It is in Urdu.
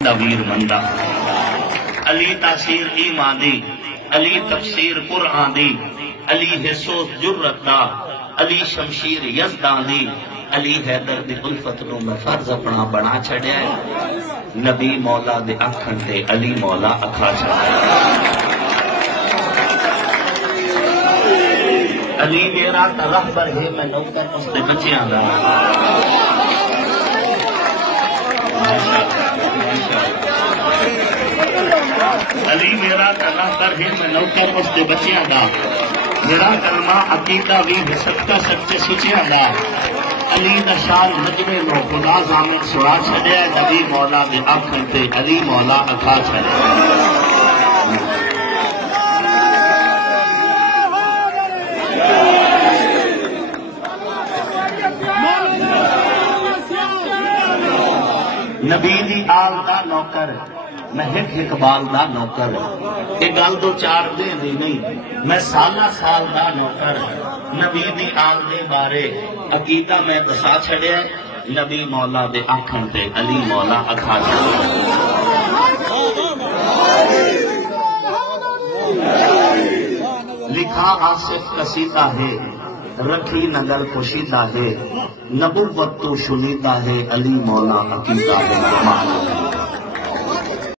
ویر بندہ علی تاثیر ایمان دی، علی تفسیر قرآن دی، علی حسوس جرت دا، علی شمشیر یزدان دی، علی حیدر دی الفت نو میں فرض اپنا بنا چھڑیا ہے۔ نبی مولا دے اکھن تے علی مولا اکھا چھڑیا ہے۔ علی میرا رہبر ہے، میں نوکر اس دے بچیاں دا۔ علی میرا رہبر ہے، میں نوکر اس دے بچیاں دا۔ میرا کلمہ عقیدہ بھی ہے صدقہ سچے سچیاں دا۔ علی دا شان مجمع نو خدا زامن سڑا چھڑیا ہے۔ نبی مولا دے اکھن تے علی مولا اکھا چھڑیا ہے۔ نبی دی آل دا نوکر، میں ایک اقبال دا نوکر، ایک گل دو چار دے دی نہیں، میں سالہ سال دا نوکر۔ نبی دی آل دے بارے عقیدہ میں دسا چھڑیا ہے۔ نبی مولا دے آکھن تے علی مولا اکھا چھڑیا ہے۔ لکھا آصف قصیدہ ہے، رکھی نگر پوشیدہ ہے، نبوت تو شنیدہ ہے، علی مولا عقیدہ ہے۔